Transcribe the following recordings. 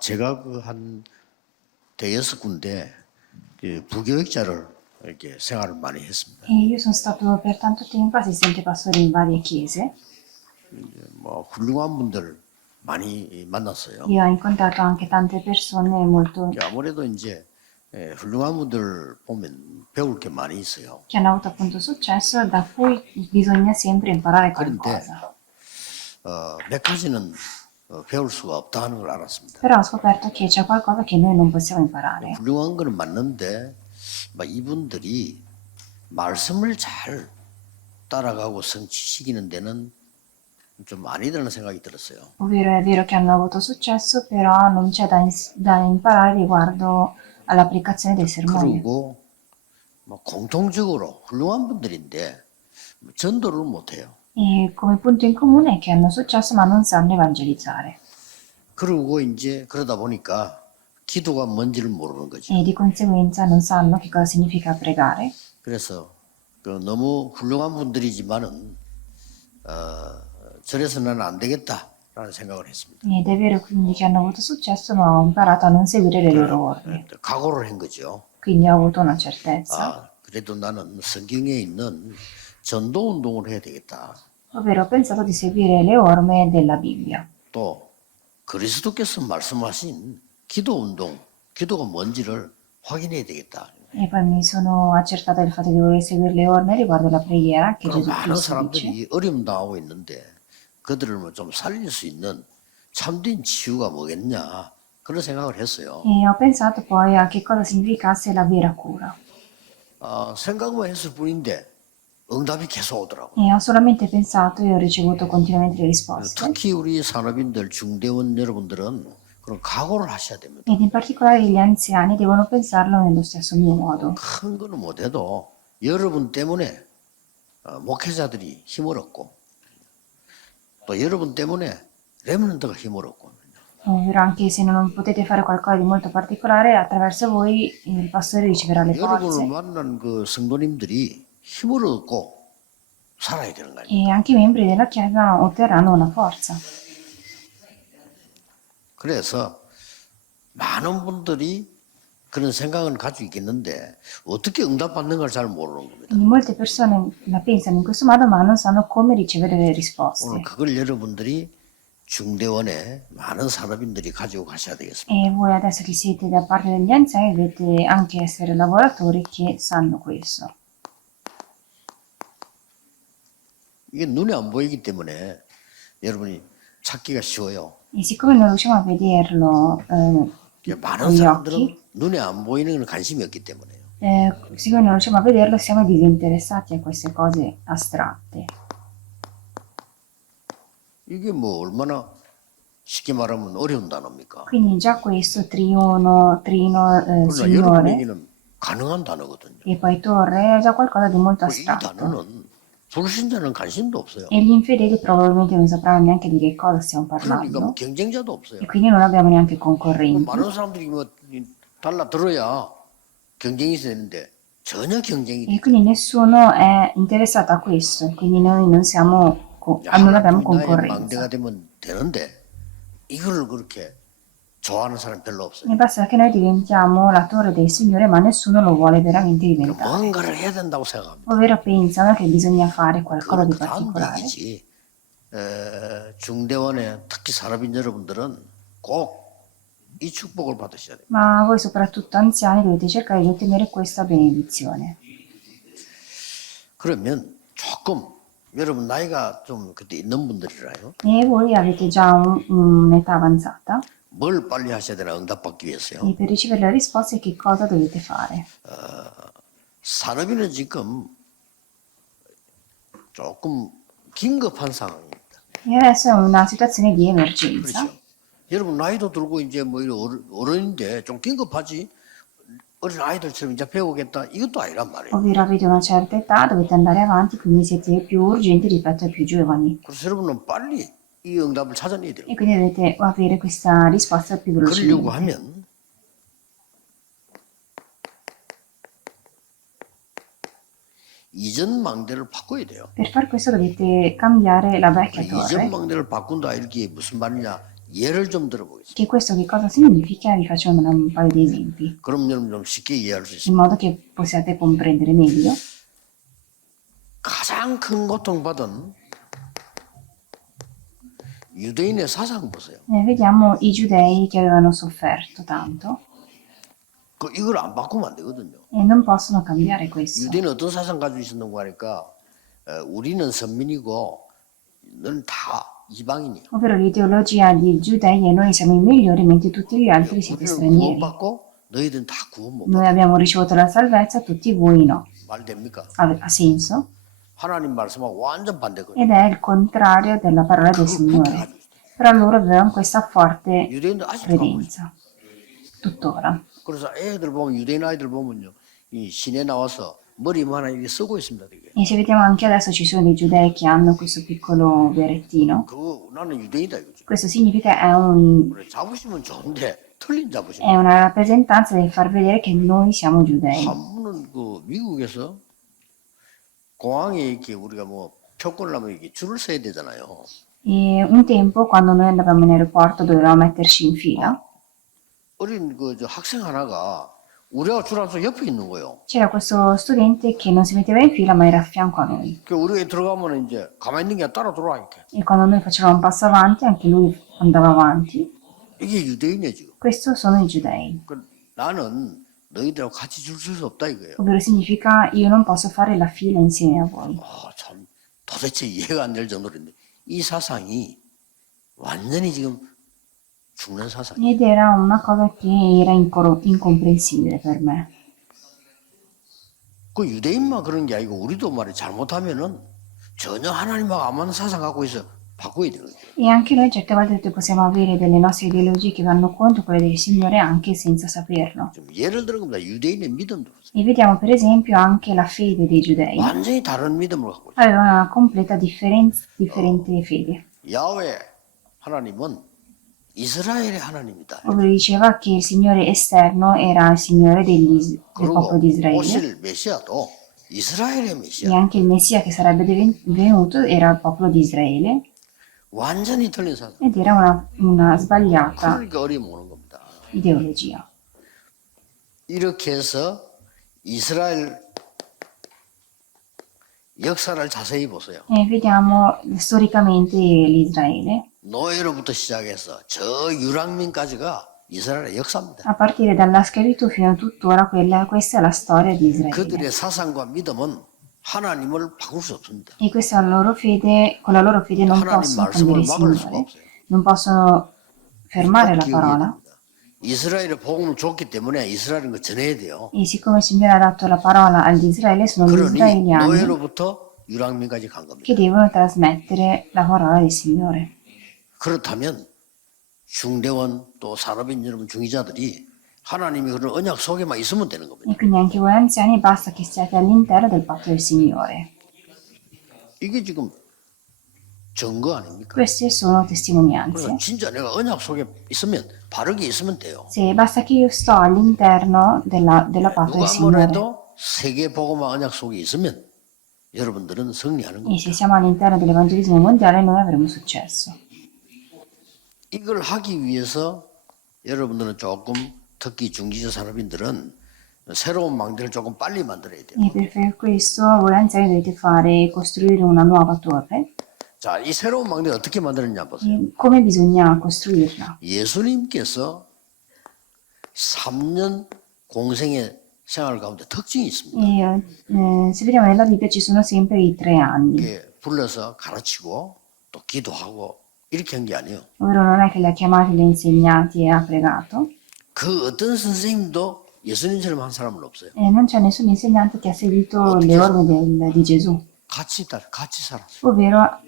제가 그 한 대여섯 군데 그 부교육자를 이렇게 생활을 많이 했습니다. E io sono stato per tanto tempo assistente pastore in varie chiese. 뭐 훌륭한 분들 많이 만났어요. Io ho incontrato anche tante persone molto 아무래도 이제 훌륭한 분들 보면 배울 게 많이 있어요. che hanno avuto appunto successo, da cui bisogna sempre imparare 그런데 qualcosa. 몇 가지는 배울 수가 없다는 걸 알았습니다. Però ho scoperto che c'è qualcosa che noi non possiamo imparare. 훌륭한 거는 맞는데 막 이분들이 말씀을 잘 따라가고 성취시키는 데는 좀 아니라는 생각이 들었어요. Ovvero è vero che hanno avuto successo, però non c'è da imparare riguardo all'applicazione dei sermoni. 그리고 뭐 공통적으로 훌륭한 분들인데 전도를 못해요. E come punto in comune è che hanno successo ma non sanno evangelizzare. 그리고 이제 그러다 보니까 기도가 뭔지를 모르는 거죠. E di conseguenza non sanno che cosa significa pregare. 그래서 그 너무 훌륭한 분들이지만은 저래서는 안 되겠다라는 생각을 했습니다. Ed è vero quindi che hanno avuto successo, ma ho imparato a non seguire le loro ordini. 각오를 한 거죠. Quindi ho avuto una certezza. 그래도 나는 성경에 있는 전도 운동을 해야 되겠다. Ovvero ho pensato di seguire le orme della Bibbia. 또 그리스도께서 말씀하신 기도 운동, 기도가 뭔지를 확인해야 되겠다. E poi mi sono accertata del fatto di voler seguire le orme riguardo la preghiera che 그럼 Gesù 많은 Cristo dice. 사람들이 어려움 당하고 있는데 그들을 뭐 좀 살릴 수 있는 참된 치유가 뭐겠냐 그런 생각을 했어요. E ho pensato poi a che cosa significasse la vera cura. 생각만 했을 뿐인데 응답이 계속 오더라고요. E ho solamente pensato e ho ricevuto continuamente le risposte. 특히 우리 산업인들, 중대원 여러분들은 그런 각오를 하셔야 됩니다. Ed in particolare gli anziani devono pensarlo nello stesso mio modo. 큰 거는 못해도 여러분 때문에 목회자들이 힘을 얻고 또 여러분 때문에 렘넌트가 힘을 얻고 Ovvero anche se non potete fare qualcosa di molto particolare, attraverso voi il pastore riceverà le 여러분을 forze 만난 그 성도님들이 힘을 얻고 살아야 되는 거 아니에요. e anche i membri della Chiesa otterranno una forza. 그래서 많은 분들이 그런 생각은 가지고 있겠는데 어떻게 응답받는 걸 잘 모르는 겁니다. Quindi molte persone la pensano in questo modo, ma non sanno come ricevere le risposte. 오늘 그걸 여러분들이 중대원에 많은 산업인들이 가지고 가셔야 되겠습니다. E voi adesso che siete da parte degli anziani dovete anche essere lavoratori che sanno questo. 이게 눈에 안 보이기 때문에 여러분이 찾기가 쉬워요. E siccome non riusciamo a vederlo 많은 con gli 사람들은 occhi, 눈에 안 보이는 건 관심이 없기 때문에요. siccome non riusciamo a vederlo, siamo disinteressati a queste cose astratte. 이게 뭐 얼마나 쉽게 말하면 어려운 단어입니까? Quindi già questo trino, 그러나 signore 여러분에게는 가능한 단어거든요. e poi torre è già qualcosa di molto 이 astratto. 단어는 불신자는 관심도 없어요. E gli infedeli probabilmente non sapranno neanche di che cosa stiamo 그러니까 뭐 parlando. 경쟁자도 없어요. E quindi non abbiamo neanche concorrenti. 많은 사람들이 뭐 달라 들어야 경쟁이 되는데 전혀 경쟁이 E quindi nessuno è interessato a questo, quindi noi non siamo, non abbiamo 나의 concorrenza. 망대가 되면 되는데 이거를 그렇게 좋아하는 사람 별로 없어요. E basta che noi diventiamo la torre del Signore, ma nessuno lo vuole veramente diventare. 뭔가를 해야 된다고 생각합니다. Ovvero pensano che bisogna fare qualcosa di 그 다음 particolare. 얘기지. 중대원의 특히 산업인 여러분들은 꼭 이 축복을 받으셔야 돼요. Ma voi soprattutto anziani dovete cercare di ottenere questa benedizione. 그러면 조금 여러분 나이가 좀 그때 있는 분들이라요. E voi avete già un'età avanzata 뭘 빨리 하셔야 되나 응답받기 위해서요. e per ricevere le risposte che cosa dovete fare? 산업인은 지금 조금 긴급한 상황입니다. E adesso è una situazione di emergenza. 그렇죠. 여러분 나이도 들고 이제 뭐 이런 어른인데 좀 긴급하지. 어린 아이들처럼 이제 배우겠다. 이것도 아니란 말이에요. Ovvero avete una certa età, dovete andare avanti, quindi siete più urgenti rispetto ai più giovani. 그래서 여러분은 빨리 이 응답을 찾아내야 돼요. E quindi dovete avere questa risposta più 그러려고 velocemente. 하면 이전 망대를 바꿔야 돼요. Per far questo dovete cambiare la vecchia 이전 torre. 망대를 바꾼다 이렇게 무슨 말이냐? 예를 좀 들어보겠습니다. Che questo che cosa significa? Vi faccio un paio di esempi, 그럼 여러분 좀 쉽게 이해할 수 in 있습니다. modo che possiate comprendere meglio. 가장 큰 고통받은 유대인의 사상 보세요. Vediamo i giudei che avevano sofferto tanto 이걸 안 바꾸면 안 되거든요. e non possono cambiare questo. 유대인은 어떤 사상 가지고 있었는고 하니까 우리는 선민이고 너는 다 이방인이야. Ovvero l'ideologia di giudei e noi siamo i migliori mentre tutti gli altri siete 우리는 stranieri. 구원받고 너희들은 다 구원 못 받아. Noi abbiamo ricevuto la salvezza, tutti voi no. 말 됩니까? Ha senso? 하나님 말씀하고 완전 반대거든요. Ed è il contrario della parola del Signore. Però loro avevano questa forte 유대인도 아직도 하고 있어요. credenza, tuttora. 그래서 애들 보면 유대인 아이들 보면요, 이 시내 나와서 머리만 하나 이렇게 쓰고 있습니다. 되게. E se vediamo anche adesso ci sono dei giudei che hanno questo piccolo berettino. 그거 나는 유대인이다 이거죠. Questo significa è 그래 자부심은 좋은데 틀린 자부심. una rappresentanza del far vedere che noi siamo giudei. 한 번은 그 미국에서 공항에 이렇게 우리가 뭐 표권을 하면 이렇게 줄을 서야 되잖아요. E un tempo, quando noi andavamo in aeroporto, dovevamo metterci in fila. 어린 저 학생 하나가 우리가 줄 앞서 옆에 있는 거예요. C'era questo studente che non si metteva in fila, ma era a fianco a noi. 그 우리가 들어가면 이제 가만히 있는 게 아니라 따라 들어와 이렇게. E quando noi facevamo un passo avanti, anche lui andava avanti. 이게 유대인이에요 지금. Questo sono i giudei. 나는 너희들하고 같이 줄 수 없다 이거예요. Ovvero significa io non posso fare la fila insieme a voi. 참 도대체 이해가 안 될 정도인데 이 사상이 완전히 지금 죽는 사상이에요. Ed era una cosa che era incomprensibile per me. 그 유대인만 그런 게 아니고 우리도 말이 잘못하면은 전혀 하나님하고 안 맞는 사상 갖고 있어 바꿔야 되는 거예요. E anche noi certe volte possiamo avere delle nostre ideologie che vanno contro quelle del Signore anche senza saperlo. 좀 예를 들어 겁니다. 유대인의 믿음도 그렇습니다. E vediamo per esempio anche la fede dei giudei. 완전히 다른 믿음을 갖고 있어요. Aveva una completa differente fede. 야훼 하나님은 이스라엘의 하나님이다. Ovvero diceva che il Signore esterno era il Signore del popolo di 그리고 Israele. 오실 메시아도 이스라엘의 E 메시아. anche il Messia che sarebbe venuto era il popolo di Israele. 완전히 틀린 사상. Ed era una sbagliata 그러니까 어려움 오는 겁니다. ideologia. 이렇게 해서 이스라엘 역사를 자세히 보세요. E vediamo storicamente l'Israele. 노예로부터 시작해서 저 유랑민까지가 이스라엘의 역사입니다. A partire dalla schiavitù fino a tuttora, questa è la storia di Israele. 그들의 사상과 믿음은 하나님을 바꿀 수 없습니다. E questa è la loro fede, con la loro fede non 하나님 possono 말씀을 cambiare il 막을 수가 Signore, 없어요. non possono fermare la 기억해야 parola. 됩니다. 이스라엘의 복음을 줬기 때문에 이스라엘은 그 전해야 돼요. E siccome il Signore ha dato la parola agli Israele, sono gli 그러니 israeliani 노예로부터 유랑민까지 간 겁니다. che devono trasmettere la parola del Signore. 그렇다면 중대원 또 산업인 여러분 중위자들이 하나님이 그런 언약 속에만 있으면 되는 겁니다. E quindi anche voi anziani basta che siate all'interno del patto del Signore. 이게 지금 증거 아닙니까? Queste sono testimonianze. 그래서 진짜 내가 언약 속에 있으면 바르게 있으면 돼요. Se basta che io sto all'interno della patto del 누가 Signore. 뭐래도 세계 복음화 언약 속에 있으면 여러분들은 승리하는 E 겁니다. se siamo all'interno dell'evangelismo mondiale noi avremo successo. 이걸 하기 위해서 여러분들은 조금 특히 중지자 산업인들은 새로운 망대를 조금 빨리 만들어야 돼요. E per fare questo voi anziani dovete costruire una nuova torre. 자, 이 새로운 망대를 어떻게 만들었냐 보세요. E come bisogna costruirla? 예수님께서 3년 공생의 생활 가운데 특징이 있습니다. E se vediamo nella Bibbia ci sono sempre i 3 anni. 이게 불러서 가르치고 또 기도하고 이렇게 한 게 아니에요. Ovvero non è che li ha chiamati, li ha insegnati e ha pregato. 그 어떤 선생님도 예수님처럼 한 사람은 없어요. E non c'è nessun insegnante che ha seguito le orme di Gesù. 같이 살았어요. Ovvero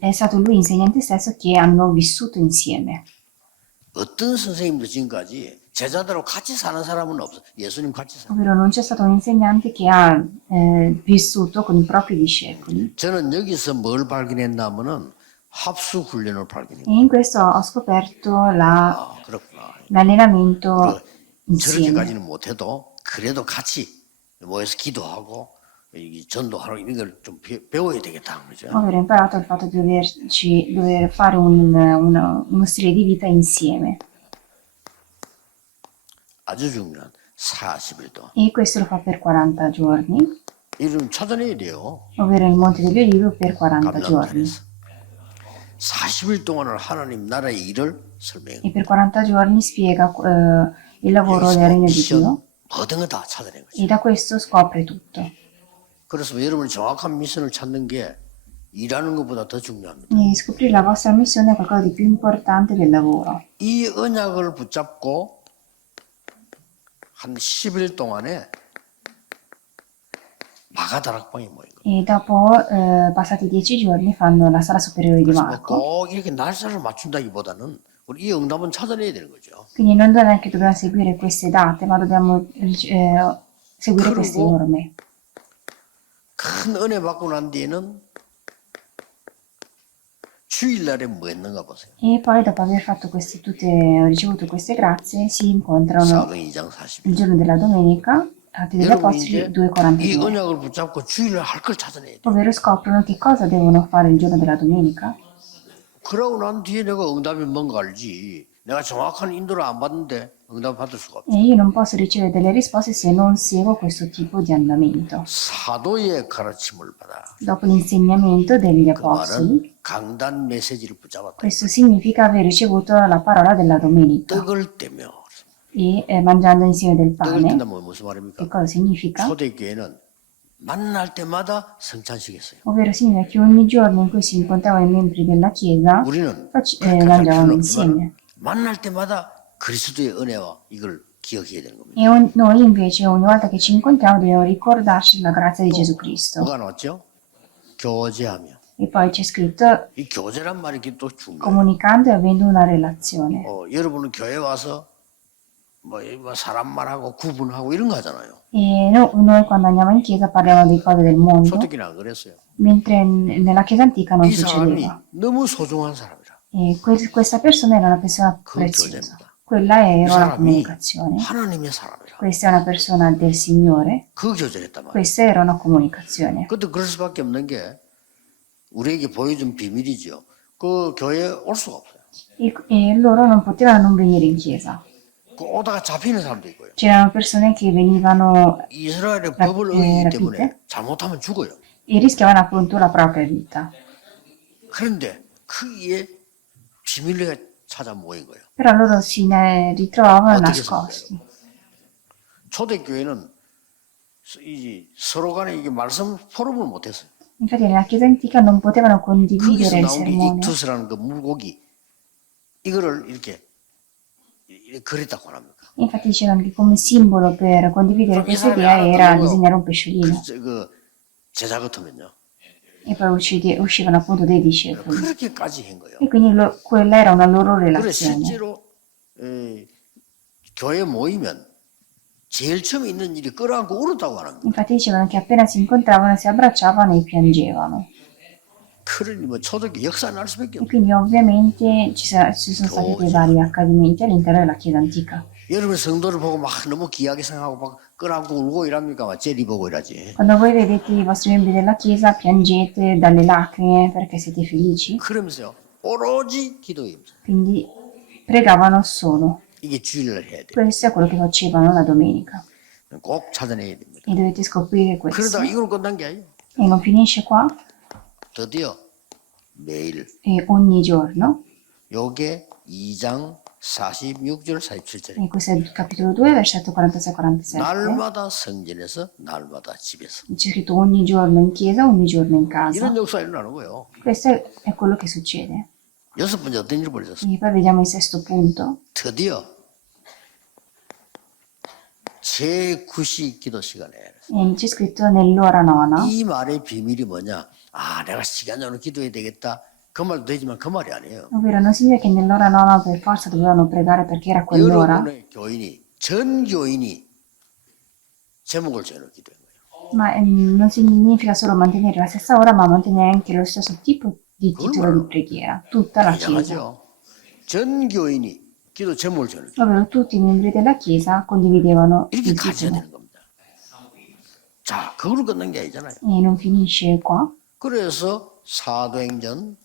è stato lui insegnante stesso che hanno vissuto insieme. 어떤 선생님도 지금까지 제자들하고 같이 사는 사람은 없어요. 예수님 같이 살아요. Ovvero non c'è stato un insegnante che ha vissuto con i propri discepoli. 저는 여기서 뭘 발견했냐면은 합수 훈련을 발견했어요. E in questo ho scoperto 그렇구나. l'allenamento insieme. 저렇게까지는 못해도 그래도 같이 모여서 기도하고 이 전도하는 이런 걸 좀 배워야 되겠다 그죠? Ho imparato il fatto di dover fare uno stile di vita insieme. 아주 중요한 40일 동안. E questo lo fa per 40 giorni, 이름 찾아내야 돼요. ovvero il Monte degli Olivi per 40 giorni. 감람산에서 40일 동안을 하나님 나라의 일을 설명해. E per 40 giorni spiega il lavoro del regno di Dio 모든 거 다 찾아낸 거죠. e da questo scopre tutto. 그래서 여러분이 정확한 미션을 찾는 게 일하는 것보다 더 중요합니다. E scoprire la vostra missione è qualcosa di più importante del lavoro. 이 언약을 붙잡고 한 10일 동안에 마가다락방에 모인 거예요. E dopo, passati 10 giorni, fanno la sala superiore di 그래서 뭐 Marco. 꼭 이렇게 날짜를 맞춘다기보다는 우리 이 응답은 찾아내야 되는 거죠. Quindi non è che dobbiamo seguire queste date, ma dobbiamo seguire queste 그리고 norme. 큰 은혜 받고 난 뒤에는 주일날에 뭐 했는가 보세요. E poi, dopo aver fatto ricevuto queste grazie, si incontrano 사도행 2장 40일. il giorno della domenica, Atti degli 여러분 Apostoli 이제 이 2:42, 언약을 붙잡고 주일날 할 걸 찾아내야 돼요. ovvero scoprono che cosa devono fare il giorno della domenica. 그러고 난 뒤에 내가 응답이 뭔가 알지. 내가 정확한 인도를 안 받는데 응답을 받을 수가 없죠. E io non posso ricevere delle risposte se non seguo questo tipo di andamento. 사도의 가르침을 받아. Dopo l'insegnamento degli 그 Apostoli, 말은 강단 메시지를 붙잡았다. questo significa aver ricevuto la parola della domenica 떡을 떼며. e mangiando insieme del 떡을 pane. 뗀다면 무슨 Che 말입니까? cosa significa? 초대교회는 만날 때마다 성찬식 했어요. Ovvero significa che ogni giorno in cui si incontravano i membri della Chiesa 우리는 그렇게 할 mangiavano 필요는 insieme. 없지만 만날 때마다 그리스도의 은혜와 이걸 기억해야 되는 겁니다. E noi invece ogni volta che ci incontriamo dobbiamo ricordarci la grazia di Gesù Cristo. 뭐가 나왔죠? 교제하며. E poi c'è scritto 이 교제란 말이 이게 또 중요해요. comunicando e avendo una relazione. 여러분은 교회 와서 뭐 사람 말하고 구분하고 이런 거 하잖아요. E noi quando andiamo in chiesa parliamo di cose del mondo, 초대교회는 안 그랬어요. mentre nella chiesa antica non 이 사람이 succedeva. 너무 소중한 사람이라. E questa persona era una persona 그 preziosa. 교제입니다. Quella 이 era una 사람이 comunicazione. 하나님의 사람이라. Questa è una persona del Signore. 그 교제를 했단 말이에요. Questa era una comunicazione. 그것도 그럴 수밖에 없는 게 우리에게 보여준 비밀이죠. 그 교회에 올 수가 없어요. E loro non potevano non venire in chiesa. 그 오다가 잡히는 사람도 있고요. C'erano persone che venivano 이스라엘의 법을 어기기 때문에 잘못하면 죽어요. e rischiavano appunto la propria vita. 그런데 거기에 비밀리가 찾아 모인 거예요. Però loro ritrovavano 어떻게 nascosti. 초대교회는 서로 간에 이게 말씀 포럼을 못했어요. Infatti nella chiesa antica non potevano 거기서 condividere il 나온 게 sermone. 익투스라는 그 물고기 이거를 이렇게 그렸다고 합니까? Infatti dicevano che come simbolo per condividere questa idea era disegnare un pesciolino. 그 제자 같으면요. E poi uscivano appunto dei discepoli. 그렇게까지 한 거예요. E quindi quella era una loro 그래 relazione. 실제로 교회 모이면 제일 처음에 있는 일이 끌어안고 울었다고 하는 거예요. Infatti dicevano che appena si incontravano si abbracciavano e piangevano. 그러니 뭐 초대교회 역사 날 수밖에 E 없어요. quindi ovviamente ci sono stati dei vari accadimenti all'interno della chiesa antica. 여러분 성도를 보고 막 너무 귀하게 생각하고 막 끌어안고 울고 이랍니까? 막 젤리 보고 이러지. Quando voi vedete i vostri membri della chiesa piangete dalle lacrime perché siete felici, 그러면서요. 오로지 기도입니다. quindi pregavano solo. 이게 주일날 해야 돼요. Questo è quello che facevano la domenica. 꼭 찾아내야 됩니다. E dovete scoprire questo. 그러다가 이걸 끝난 게 아니에요. E non finisce qua. 드디어 매일 E ogni giorno, 요게 2장 46절 47절 e questo è il capitolo 2, versetto 46-47. 날마다 성전에서 날마다 집에서 C'è scritto ogni giorno in chiesa, ogni giorno in casa. 이런 역사 일어나는 거예요. Questo è quello che succede. 여섯 번째 어떤 일이 벌어졌어요? E poi vediamo il sesto punto. 드디어 제9시 기도 시간에 E c'è scritto nell'ora nona. 이 말의 비밀이 뭐냐? 아, 내가 시간적으로 기도해야 되겠다. 그 말도 되지만 그 말이 아니에요. Ovvero non significa che nell'ora nona per forza dovevano pregare perché era quell'ora, 여러분의 교인이 전 교인이 제목을 정해놓은 기도인 거예요. ma non significa solo mantenere la stessa ora, ma mantenere anche lo stesso tipo di titolo di preghiera, tutta la chiesa. 이상하죠? 전 교인이 기도 제목을 정해놓은 거예요. Ovvero tutti i membri della chiesa condividevano 이렇게 il 가져야 titolo. 되는 겁니다. 자, 그걸로 끝난 게 아니잖아요. E non finisce qua. 그래서 사도행전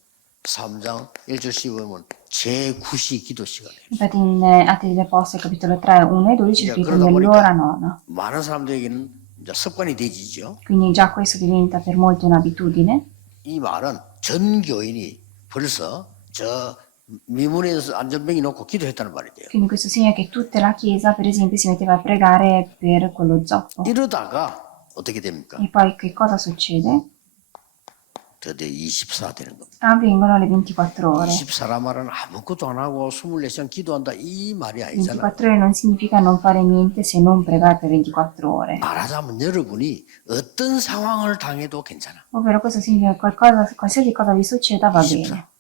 3장 1절 15면 제9시 기도 시간이에요. Infatti in Atti degli Apostoli capitolo 3, 1 e 12 이제 scritto 그러다 nell'ora 보니까 nona. 많은 사람들에게는 이제 습관이 되지죠. Quindi già questo diventa per molti un'abitudine. 이 말은 전 교인이 벌써 저 미문에서 안전병이 놓고 기도했다는 말이에요. Quindi questo segna che tutta la Chiesa, per esempio, si metteva a pregare per quello zoppo. 이러다가 어떻게 됩니까? E poi che cosa succede? 드디어 24 되는 겁니다. Avvengono le 24 ore. 24라 말은 아무것도 안 하고 24시간 기도한다 이 말이 아니잖아요. 24 ore non significa non fare niente se non pregare per 24 ore. 말하자면 여러분이 어떤 상황을 당해도 괜찮아. Ovvero questo significa qualcosa, qualsiasi cosa vi succeda va 24. bene.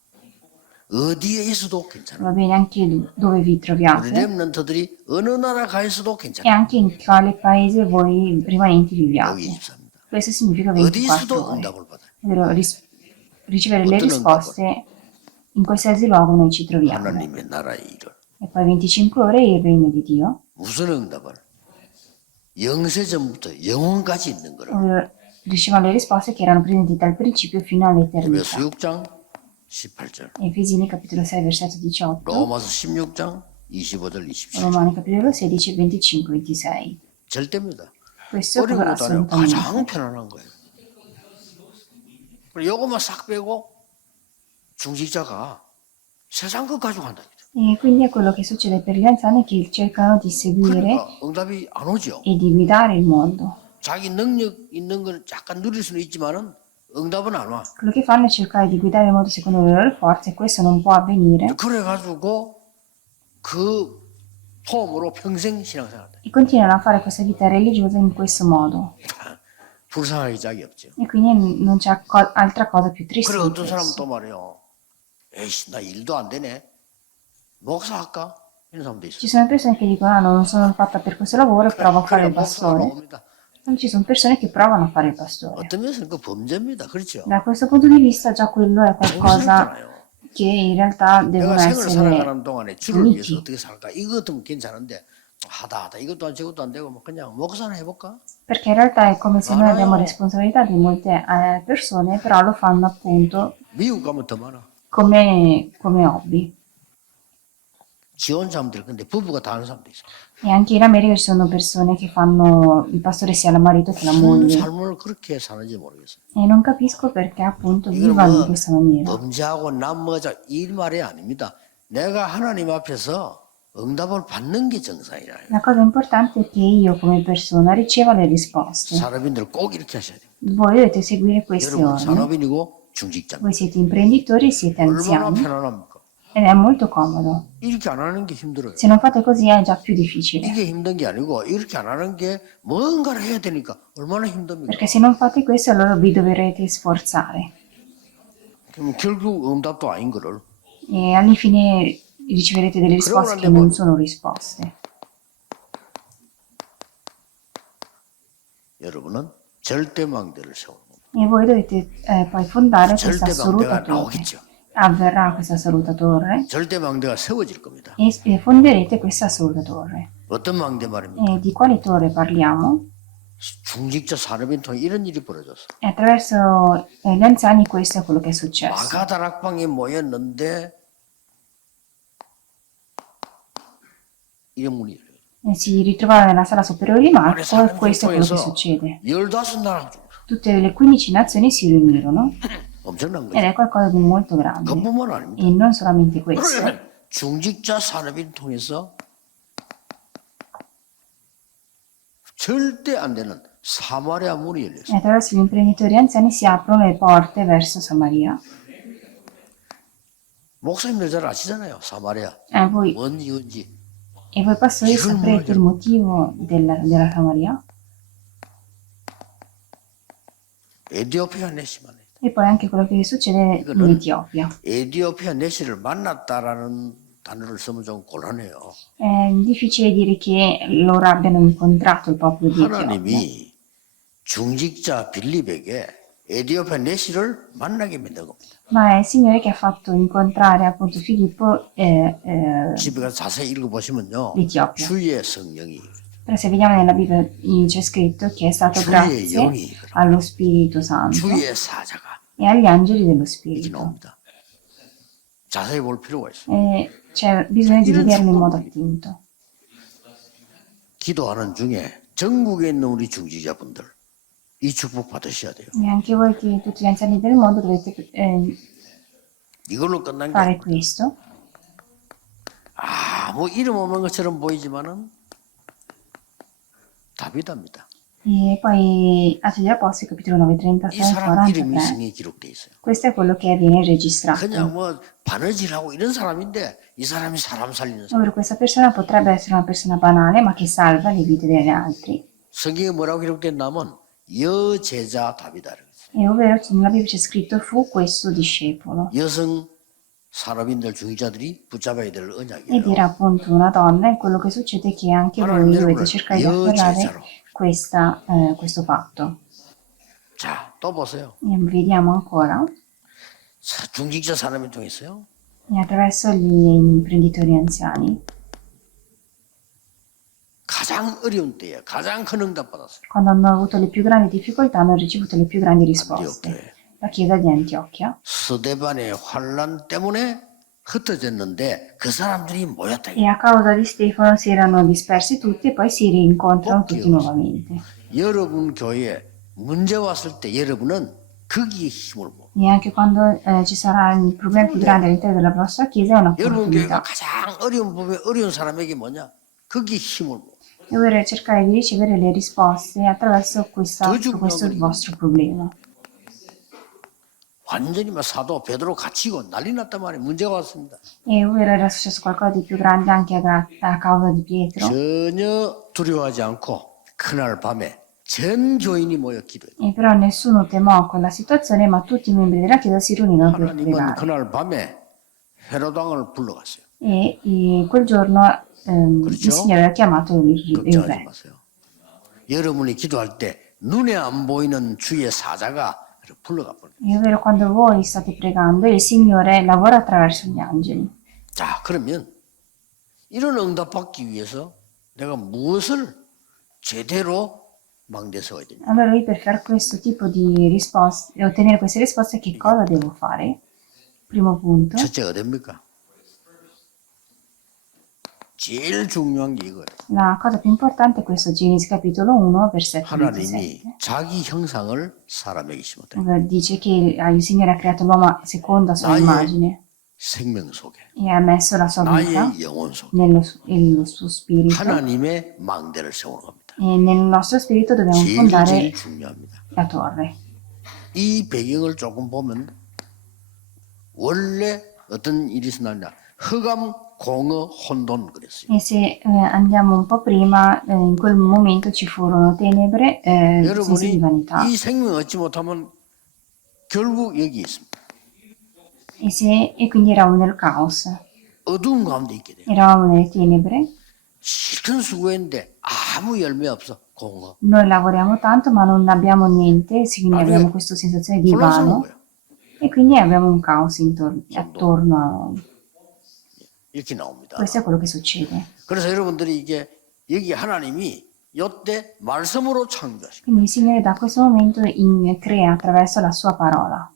어디에 있어도 괜찮아. Va bene anche dove vi 우리 troviate 렘넌트들이 어느 나라 가 있어도 e 괜찮아. anche in quale paese voi rimanenti 여기 viviate. 24입니다. Questo significa 어디 24 있어도 ore. 응답을 받아요. Ovvero ricevere le 어떤 risposte in qualsiasi luogo noi ci troviamo. 하나님의 나라의 일을. E poi 25 ore il regno di Dio, 무슨 응답을? 영세전부터 영원까지 있는 거를. ovvero ricevono le risposte che erano presenti dal principio fino all'eternità. 에베소 6장 18절. Efesini capitolo 6 versetto 18, 로마서 16장 25절 27절. Romani capitolo 16 25 26. 절대입니다. Questo è 어려운 것도 아니고 assolutamente. 가장 편안한 거예요. 그리고 이것만 싹 빼고 중직자가 세상 것 가지고 한다. E quindi è quello che succede per gli anziani che cercano di seguire 그러니까 응답이 안 오죠. e di guidare il mondo. 자기 능력 있는 걸 약간 누릴 수는 있지만은 응답은 안 와. Quello che fanno è cercare di guidare il mondo secondo le loro forze e questo non può avvenire 그래가지고 그 폼으로 평생 신앙생활한다. e continuano a fare questa vita religiosa in questo modo. 불쌍하기 짝이 없죠. E quindi non c'è altra cosa più triste 그래 di 어떤 사람은 questo. 또 말해요. 에이씨 나 일도 안 되네. 목사 할까? 이런 사람도 있어요. Ci sono persone che dicono: ah, non sono fatta per questo lavoro, provo a fare 그래 il 목사로 pastore. 옵니다. Non ci sono persone che provano a fare il pastore. 어떤 면에서는 그 범죄입니다. 그렇죠? Da questo punto di vista già quello è qualcosa 당연하잖아요. che in realtà devono 내가 생을 essere 살아가는 동안에 주를 위해서 puniti. 어떻게 살까? 이거 같으면 괜찮은데 하다 이것도 안 저것도 안 되고 뭐 그냥 목사나 해볼까? Perché in realtà è come se noi no. abbiamo responsabilità di molte persone, però lo fanno appunto 미국 가면 더 많아. come hobby. 지원자분들 근데 부부가 다 하는 사람도 있어. E anche in America ci sono persone che fanno il pastore sia il marito che la 무슨 moglie. 삶을 그렇게 사는지 모르겠어. E non capisco perché appunto 이거는 vivano in 뭐 questa maniera. 범죄하고 남모자 이 말이 아닙니다. 내가 하나님 앞에서 응답을 받는 게 정상이라요. La cosa importante è che io come persona riceva le risposte. 산업인들 꼭 이렇게 하셔야 돼요. Voi dovete seguire questi 여러분 ordini. 산업인이고 중직자입니다. Voi siete imprenditori e siete 얼마나 anziani 편안합니까? ed è molto comodo. 이렇게 안 하는 게 힘들어요. Se non fate così è già più difficile. 이게 힘든 게 아니고 이렇게 안 하는 게 뭔가를 해야 되니까 얼마나 힘듭니까? Perché se non fate questo allora vi dovrete sforzare. 그럼 결국 응답도 아닌 거를 E alla fine riceverete delle risposte che non sono risposte. 여러분은 절대망대를 세우는 겁니다. E voi dovete poi fondare questa assoluta 절대망대가 torre. 나오겠죠. Avverrà questa assoluta torre 절대망대가 세워질 겁니다. e fonderete questa assoluta torre. 어떤 망대 말입니까? E di quale torre parliamo? 중직자 산업인 통해 이런 일이 벌어졌어. E attraverso gli anziani questo è quello che è successo. 마가다락방에 모였는데 이런 문이 열려요. E si ritrovava nella sala superiore di Marco e questo è quello che succede. 15나라 중 Tutte le 15 nazioni si riunirono 엄청난 ed 거죠. è qualcosa di molto grande. 그뿐만 아닙니다. E non solamente questo. 그러면 중직자 산업인 통해서 절대 안 되는 사마리아 문이 열렸어요. E attraverso gli imprenditori anziani si aprono le porte verso Samaria. 목사님들 잘 아시잖아요. 사마리아 Voi, 뭔 이유인지. e voi pastori saprete il motivo della Samaria? 에디오피아 네시만 해요. E poi anche quello che succede in Etiopia. 에디오피아 네시를 만났다라는 단어를 쓰면 좀 곤란해요. È difficile dire che loro abbiano incontrato il popolo di Etiopia. 하나님이 중직자 빌립에게 에디오피아 네시를 만나게 만든 겁니다. Ma è il Signore che ha fatto incontrare appunto Filippo 집에 가서 자세히 읽어보시면요. l'Etiopia. 주의 성령이 Però se vediamo nella Bibbia c'è scritto che è stato 주의 grazie 영이 allo Spirito Santo 주의 사자가 e agli angeli dello 이렇게 Spirito. 나옵니다. 자세히 볼 필요가 있어요. E c'è bisogno di 이런 vederlo in modo 축복을 attento. 기도하는 중에 전국에 있는 우리 중지자분들 이 축복 받으셔야 돼요. E anche voi che tutti gli anziani del mondo dovete 이걸로 끝난 게 fare questo. 아무 이름 없는 것처럼 보이지만은 다비다입니다. E poi Atti degli Apostoli, capitolo 9, 이 36 사람 이름이 43. 성에 기록돼 있어요. Questo è quello che viene registrato. 그냥 뭐 바느질하고 이런 사람인데 이 사람이 사람 살리는 사람. Ovvero questa persona potrebbe essere una persona banale, ma che salva le vite degli altri. 성경에 뭐라고 기록됐냐면 여제자 다비다. E ovvero nella Bibbia c'è scritto fu questo discepolo. 여성 산업인들 중위자들이 붙잡아야 될 E 언약이에요. dire appunto una donna è quello che succede è che anche voi dovete cercare di afferrare questo patto. 자, 또 보세요. E vediamo ancora. 중직자 산업인 통해서요. E attraverso gli imprenditori anziani. 가장 어려운 때에 가장 큰 응답 받았어요. Quando hanno avuto le più grandi difficoltà hanno ricevuto le più grandi 안디옥 risposte. 교회. La chiesa di Antiochia. 스데반의 환란 때문에 흩어졌는데 그 사람들이 모였다. E a causa di Stefano si erano dispersi tutti e poi si rincontrano tutti nuovamente. 여러분 교회에 문제 왔을 때 여러분은 거기에 힘을 모아. E anche quando ci sarà il problema più grande all'interno della vostra chiesa è 여러분 교회가 un'opportunità. 가장 어려운 부분에 어려운 사람에게 뭐냐? 거기에 힘을 모아. E vorrei cercare di ricevere le risposte attraverso questo il vostro problema. 완전히 막 사도 베드로 갇히고 난리 났단 말이에요. 문제가 왔습니다. E ovvero era successo qualcosa di più grande anche a causa di Pietro. 전혀 두려워하지 않고 그날 밤에 전 교인이 모여 기도해요. E però nessuno temò quella situazione, ma tutti i membri della chiesa si riunirono per 하나님은 pregare. 그날 밤에 헤로당을 불러갔어요. E quel giorno il Signore ha chiamato il 걱정하지 re. 마세요. 여러분이 기도할 때 눈에 안 보이는 주의 사자가 불러가 버려요. E ovvero quando voi state pregando, il Signore lavora attraverso gli angeli. 자, 그러면 이런 응답 받기 위해서 내가 무엇을 제대로 망대 세워야 됩니까? Allora io per fare questo tipo di risposte, ottenere queste risposte, che cosa devo fare? Primo punto. 첫째가 됩니까? 제일 중요한 게 이거예요. La cosa più importante è questo, Genesi capitolo 1, versetto 하나님이 27. 자기 형상을 saram에게 심었다. Ovvero dice che il Signore ha creato l'uomo secondo la sua immagine 생명 속에, e ha messo la sua vita 나의 영혼 속에 nello suo spirito. 하나님의 망대를 세우는 겁니다. E nel nostro spirito dobbiamo 제일 fondare 중요합니다. la torre. 이 배경을 조금 보면 원래 어떤 일이 있었냐? 흑암, 공허, 혼돈 그랬어요. E se andiamo un po' prima, in quel momento ci furono tenebre, sensi di 여러분이 vanità. 이 생명 얻지 못하면 결국 여기 있습니다. E quindi eravamo nel caos, 어두운 가운데 있게 돼요. eravamo nelle tenebre. 실컷 수고했는데 아무 열매 없어. 공허. Noi lavoriamo tanto ma non abbiamo niente, quindi abbiamo questa sensazione di 혼란스러운 vano 거예요. e quindi abbiamo un caos attorno a noi. 이렇게 나옵니다. Questo è quello che succede. 그래서 여러분들이 이게 여기 하나님이 이때 말씀으로 창조하시고 Quindi il Signore da questo momento crea attraverso la sua parola.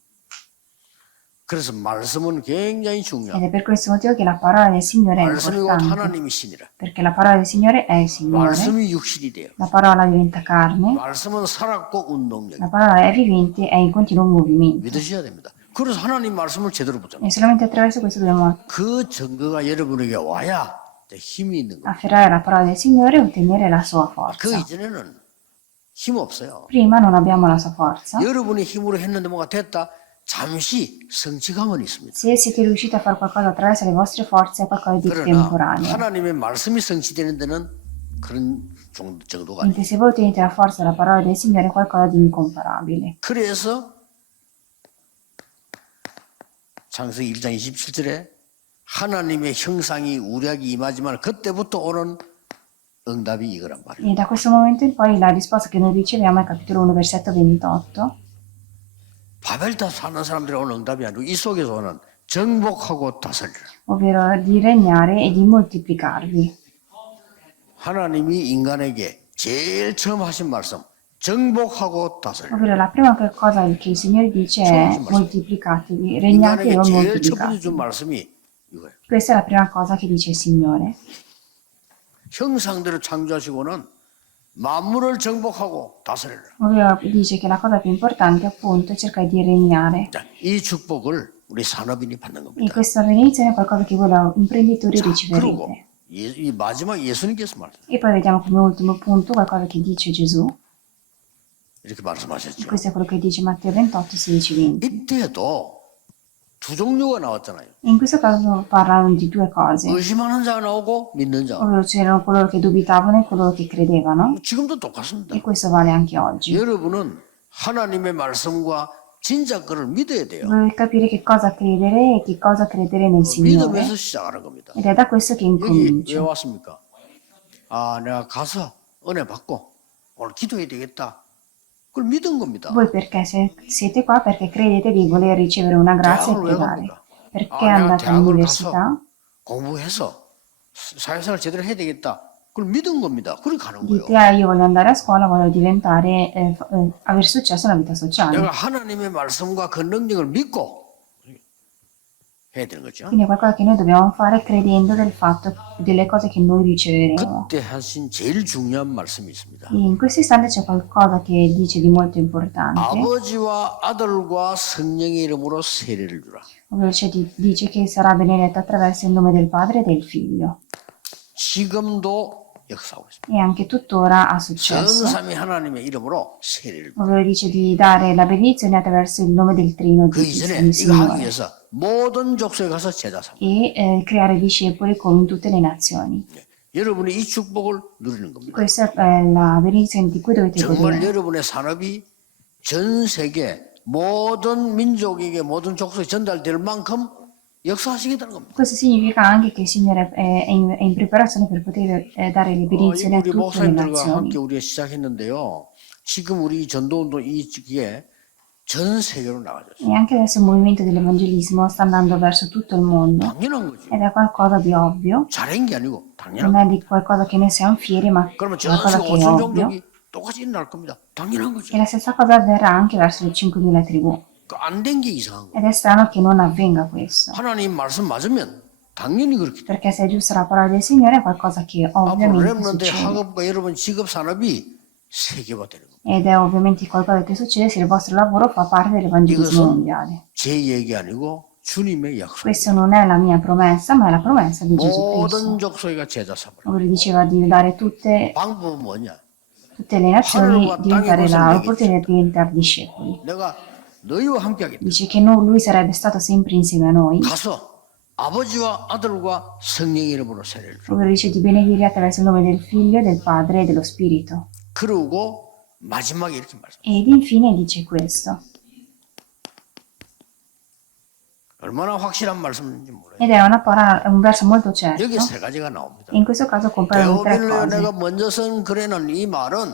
그래서 말씀은 굉장히 Ed 중요합니다. è per questo motivo che la parola del Signore è 말씀이 곧 importante. 하나님이시니라. Perché la parola del Signore è il Signore. 말씀이 육신이 돼요. La parola diventa carne. 말씀은 살았고 운동력. La parola è vivente, è in continuo movimento. 믿으셔야 됩니다. 그래서 하나님 말씀을 제대로 붙잡아요. E solamente attraverso questo dobbiamo 그 증거가 여러분에게 와야 이제 힘이 있는 거예요. afferrare la parola del Signore e ottenere la sua 그 forza. 이전에는 힘 없어요. Prima non abbiamo la sua forza. 여러분의 힘으로 했는데 뭐가 됐다? 잠시 성취감은 있습니다. Se siete riusciti a fare qualcosa attraverso le vostre forze è qualcosa di 그러나 temporaneo. 하나님의 말씀이 성취되는 데는 그런 정도가 아니에요. Mentre se voi ottenete la forza della parola del Signore è qualcosa di incomparabile. 그래서 창세기 1장 27절에 하나님의 형상이 우리에게 임하지만 그때부터 오는 응답이 이거란 말이에요. E da questo momento in poi la risposta che noi riceviamo è capitolo 1, versetto 28. 바벨탑 사는 사람들이 오는 응답이 아니고 이 속에서 오는 정복하고 다스리라. Ovvero di regnare e di moltiplicarvi. 하나님이 인간에게 제일 처음 하신 말씀, 정복하고 다스려. Ovvero la prima cosa che il Signore dice è moltiplicatevi, regnate e 인간에게 non 제일 첫 번째 준 moltiplicatevi. 말씀이 이거예요. Questa è la prima cosa che dice il Signore. 형상대로 창조하시고는 만물을 정복하고 다스려라. Ovvero dice che la cosa più importante appunto è cercare di regnare. 자, 이 축복을 우리 산업인이 받는 E 겁니다. questa benedizione è qualcosa che voi da imprenditori 그리고 riceverete. 이 마지막 예수님께서 말씀 E poi vediamo come ultimo punto qualcosa che dice Gesù. 이렇게 말씀하셨죠. Questo è quello che dice Matteo 28, 16, 20. 이때도 두 종류가 나왔잖아요. In questo caso parlano di due cose, 의심하는 자가 나오고 믿는 자가. ovvero c'erano coloro che dubitavano e coloro che credevano, 지금도 똑같습니다. e questo vale anche oggi. 여러분은 하나님의 말씀과 진짜 거를 믿어야 돼요. Dovete capire che cosa credere e che cosa credere nel Signore. 믿으면서 시작하는 겁니다. Ed è da questo che 여기 왜 incomincio. 왔습니까? 아, 내가 가서 은혜 받고 오늘 기도해야 되겠다. 그걸 믿은 겁니다. Voi perché siete qua? Perché credete di voler ricevere una grazia e 대학을 왜 pregare. 갑니까? Perché 내가 andate 대학을 all'università? 가서 공부해서 사회생활 제대로 해야 되겠다. 그걸 믿은 겁니다. 그렇게 가는 거예요. Dite, io voglio andare a scuola, voglio diventare, avere successo nella vita sociale. 내가 하나님의 말씀과 그 능력을 믿고 해야 되는 거죠. Quindi è qualcosa che noi dobbiamo fare credendo del fatto delle cose che noi riceveremo. 그때 하신 제일 중요한 말씀이 있습니다. E in questo istante c'è qualcosa che dice di molto importante, 아버지와 아들과 성령의 이름으로 세례를 주라. ovvero dice che sarà benedetto attraverso il nome del Padre e del Figlio. 지금도 역사하고 있습니다. E anche tuttora ha successo. 성삼위 하나님의 이름으로 세례를 주라. Ovvero dice di dare la benedizione attraverso il nome del Trino 그 di 이전에 del 이거 하기 Signore 위해서 모든 족속에 가서 제자 삼아. e creare discepoli con tutte le nazioni. 여러분이 이 축복을 누리는 겁니다. Questa è la benedizione di cui dovete 정말 godere. 여러분의 산업이 전 세계 모든 민족에게 모든 족속에 전달될 만큼 역사하시겠다는 겁니다. Questo significa anche che il Signore è in preparazione per poter dare le benedizioni a 우리 tutte le 목사님들과 nazioni. 함께 우리가 시작했는데요. 지금 우리 전도운동 이 기에 전 세계로 나가졌어요. E anche adesso il movimento dell'evangelismo sta andando verso tutto il mondo 당연한 거죠. ed è qualcosa di ovvio, 잘한 게 아니고 당연한 non 거죠. è di qualcosa che noi siamo fieri, ma 그러면 전 qualcosa 세계 che è 5천 ovvio. 종족이 똑같이 일어날 겁니다. 당연한 거죠. E la stessa cosa avverrà anche verso le 5.000 tribù. 안 된 게 이상한 거예요. Ed è strano che non avvenga questo, 하나님 말씀 맞으면 당연히 그렇게 돼요. perché se è giusta la parola del Signore è qualcosa che 앞으로 ovviamente 렘넌트의 succede. 학업과 여러분 직업 산업이 세계화되는 겁니다. Ed è ovviamente qualcosa che succede se il vostro lavoro fa parte dell'evangelismo 이것은 mondiale. 제 얘기 아니고 주님의 약속. Questo non è la mia promessa, ma è la promessa di Gesù 모든 Cristo. 족속이가 제자 삼으라. Ovvero diceva di dare tutte 방법은 뭐냐? le nazioni, 하늘과 diventare 땅의 la 것을 opportunità di diventare discepoli. 내가 너희와 함께하겠다. Dice che lui sarebbe stato sempre insieme a noi, 가서 아버지와 아들과 성령의 이름으로 세례를 줘. ovvero dice di benedire attraverso il nome del Figlio, del Padre e dello Spirito. 그러고 마지막에 이렇게 말씀. Ed infine dice questo. 얼마나 확실한 말씀인지 몰라요. Ed è un verso molto certo. 여기 세 가지가 나옵니다. In questo caso compaiono tre 데오빌로에 cose. 내가 먼저 쓴 글에는 이 말은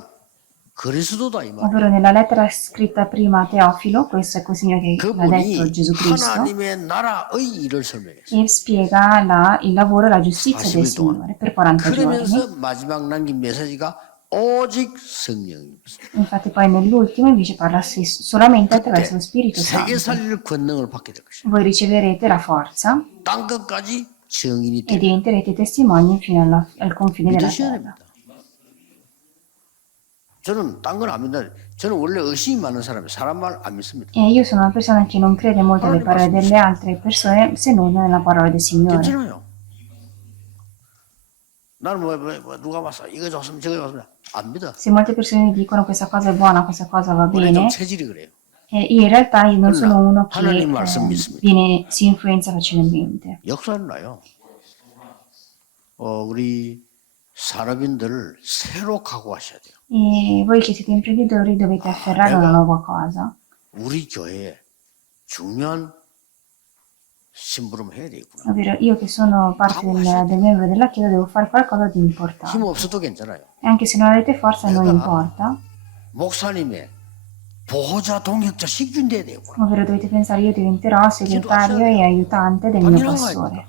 그리스도다 이 말. Ovvero nella lettera scritta prima a Teofilo, questo è così che l'ha detto 그분이 Gesù Cristo, 하나님의 나라의 일을 설명했어요. e spiega il lavoro e la giustizia del 40일 동안. Signore per 40 giorni. 그러면서 마지막 남긴 메시지가 오직 성령입니다. Infatti poi nell'ultimo invece parla solamente attraverso lo Spirito 세계 Santo. 살릴 권능을 받게 될 것이에요. Voi riceverete la forza 땅 끝까지 증인이 e 되는 diventerete testimoni fino al confine della 믿으셔야 terra. 됩니다. 저는 딴 건 안 믿는다. 저는 원래 의심이 많은 사람이에요. 사람 말 안 믿습니다. E io sono una persona che non crede molto alle parole delle altre persone se non nella parola del Signore. 괜찮아요. 나는 누가 봤어? 이거 좋으면 저거 좋으면 안 믿어. Se molte persone dicono questa cosa è buona, questa cosa va 원래 좀 bene, 체질이 그래요. in realtà io non sono uno che 하나님 말씀 믿습니다. si influenza facilmente. 역사는 나요. 우리 산업인들을 새로 각오하셔야 돼요. E voi che siete imprenditori dovete afferrare una nuova cosa. 우리 교회에 중요한 심부름 해야 되겠구나. Ovvero io che sono parte del membro della Chiesa devo fare qualcosa di 힘 importante. 없어도 괜찮아요. E anche se non avete forza non importa. 목사님의 보호자 동역자 식준 돼야 되겠구나. Ovvero dovete pensare io diventerò segretario e aiutante del mio pastore.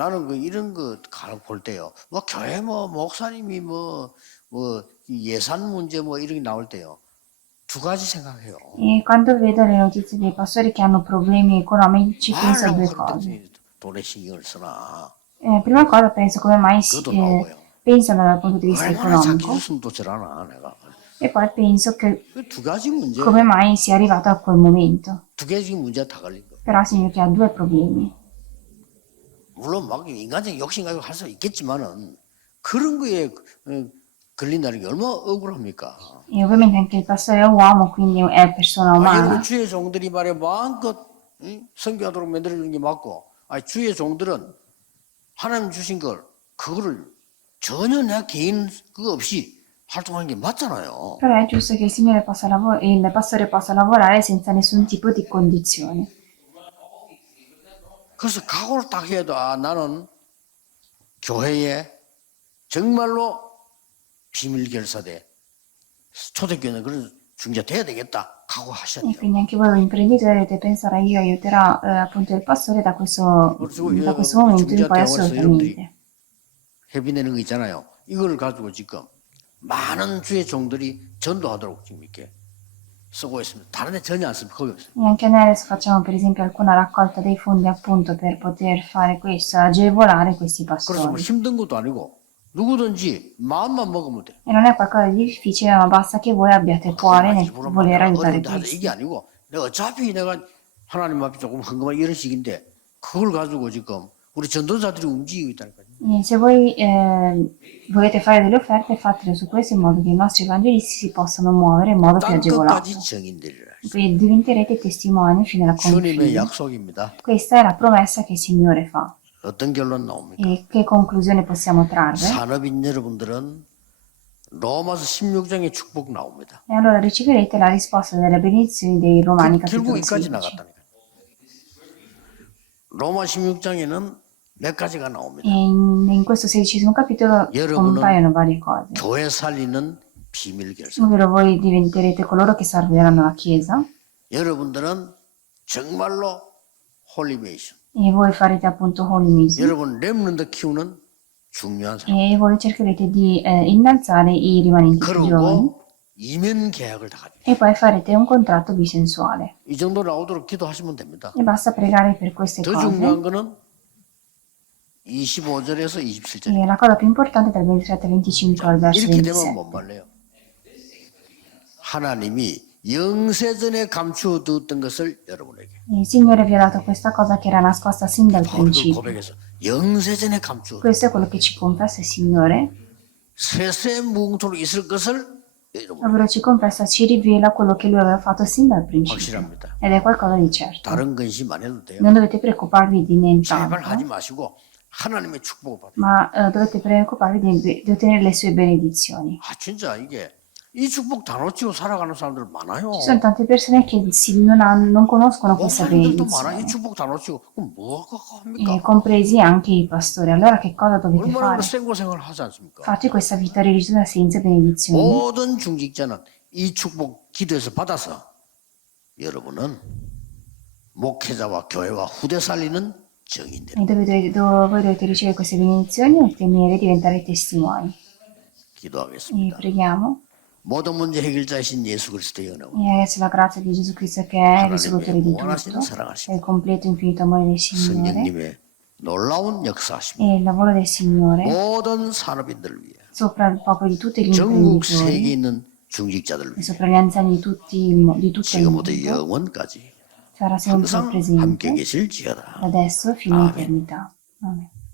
나는 그 이런 거 볼 때요. 뭐 교회 뭐 목사님이 뭐 예산 문제 뭐 이런 게 나올 때요. 두 가지 생각해요. E quando vedo le notizie dei pastori che hanno problemi economici, penso a 하려고 due 그런 cose. 때문에 돈에 신경을 쓰나. Prima cosa penso come mai 그것도 나오고요. pensano dal punto di vista 얼마나 자기 economico 줬으면 또 저러나 내가. e poi penso che 그 두 가지 문제. come mai sia arrivato a quel momento. 두 가지 문제 다 걸린 거. Però significa che ha due problemi. 물론 막 인간적인 욕심 가지고 할 수 있겠지만은 그런 거에 걸린다는 게 얼마나 억울합니까? E ovviamente anche il pastore è uomo, quindi è persona 여러분 umana. 주의 종들이 말해 마음껏 선교하도록 만들어주는 게 맞고, 주의 종들은 하나님 주신 걸 그거를 전혀 내 개인 그거 없이 활동하는 게 맞잖아요. Però è giusto che il Signore possa il pastore possa lavorare senza nessun tipo di condizione. 그래서 각오를 딱 해도 나는 교회에 정말로 비밀 결사대 초대교회는 그런 중재 돼야 되겠다 각오하셔야 E 돼요. quindi anche voi imprenditori dovete pensare io aiuterò appunto il pastore da questo momento in poi assolutamente. 회비내는 거 있잖아요. 이걸 가지고 지금 많은 주의 종들이 전도하도록 지금 이렇게 쓰고 있습니다. 다른 데 전혀 안 씁니다. 거기 없어요. E anche noi adesso facciamo per esempio alcuna raccolta dei fondi appunto per poter fare questo, agevolare questi 그래서 뭐 pastori. 힘든 것도 아니고 누구든지 마음만 먹으면 돼. E non è qualcosa di difficile, ma basta che voi abbiate cuore nel 일부러 voler 내가 aiutare 어려운데 하자 questi. 이게 아니고 내가 어차피 내가 하나님 앞에 조금 헌금한 이런 식인데 그걸 가지고 지금 우리 전도자들이 움직이고 있다니까요. E se voi volete fare delle offerte, fatele su questo in modo che i nostri evangelisti si possano muovere in modo più agevolato. 땅끝까지 증인되리라. E diventerete testimoni fino alla 주님의 confine. 약속입니다. Questa è la promessa che il Signore fa. 어떤 결론 나옵니까? E che conclusione possiamo trarre? 산업인 여러분들은 로마서 16장의 축복 나옵니다. E allora riceverete la risposta delle benedizioni dei Romani 결국 capitolo 이까지 16. 나갔다니까. 로마 16장에는 몇 가지가 나옵니다. E in questo 16° capitolo compaiono varie cose. 교회 살리는 비밀 결사. Ovvero voi diventerete coloro che salveranno la Chiesa 여러분들은 정말로 홀리메이션. e voi farete appunto Holy Mission. 여러분 렘넌트 키우는 중요한 사람. E voi cercherete di innalzare i rimanenti più giovani 그리고 이면 계약을 다 가지고. e poi farete un contratto bisensuale. 이 정도 나오도록 기도하시면 됩니다. E basta pregare per queste 더 cose. 중요한 거는 25절에서 27절. E la cosa più importante è dal 23 al 25 al verso 이렇게 되면 27. 못 말래요. 하나님이 영세전에 감추어두었던 것을 여러분에게 Il Signore vi ha dato questa cosa che era nascosta sin dal 바울이 그 principio. 고백해서 영세전에 감추어 Questo è quello che ci confessa il Signore, 세세 무궁토록 있을 것을 여러분 ovvero ci confessa, ci rivela quello che Lui aveva fatto sin dal principio. 확실합니다. Ed è qualcosa di certo. 다른 근심 안 해도 돼요. Non dovete preoccuparvi di 제발 하지 nient'altro, 마시고 하나님의 축복을 받으세요. ma dovete preoccuparvi di ottenere le sue benedizioni. 진짜 이게 이 축복 다 놓치고 살아가는 사람들 많아요. Ci sono tante persone che non conoscono questa 목사님들도 많아. 이 benedizione, 축복 다 놓치고 그럼 뭐가 합니까? compresi anche i pastori. Allora che cosa dovete 얼마나 fare? 생고생을 하지 않습니까? Fate questa vita religiosa senza benedizioni. 모든 중직자는 이 축복 기도에서 받아서 여러분은 목회자와 교회와 후대 살리는 정인들. E voi dovete ricevere queste benedizioni, ottenere e diventare testimoni. E 기도하겠습니다. preghiamo. 모든 문제 해결자이신 예수 그리스도의 은혜와 E ragazzi, la grazia di Gesù Cristo che è il risolutore di 원하시는 tutto, 사랑하심, e il completo e infinito amore del Signore, 성령님의 놀라운 역사하심, e il lavoro del Signore 모든 산업인들을 위해 sopra il popolo di tutti gli 전국 세계에 imprenditori 있는 중직자들을 e 위해 sopra gli anziani di tutto il 지금부터 mondo 영원까지 sarà sempre 항상 함께 presente 계실지어다. da adesso fino all'eternità. Amen.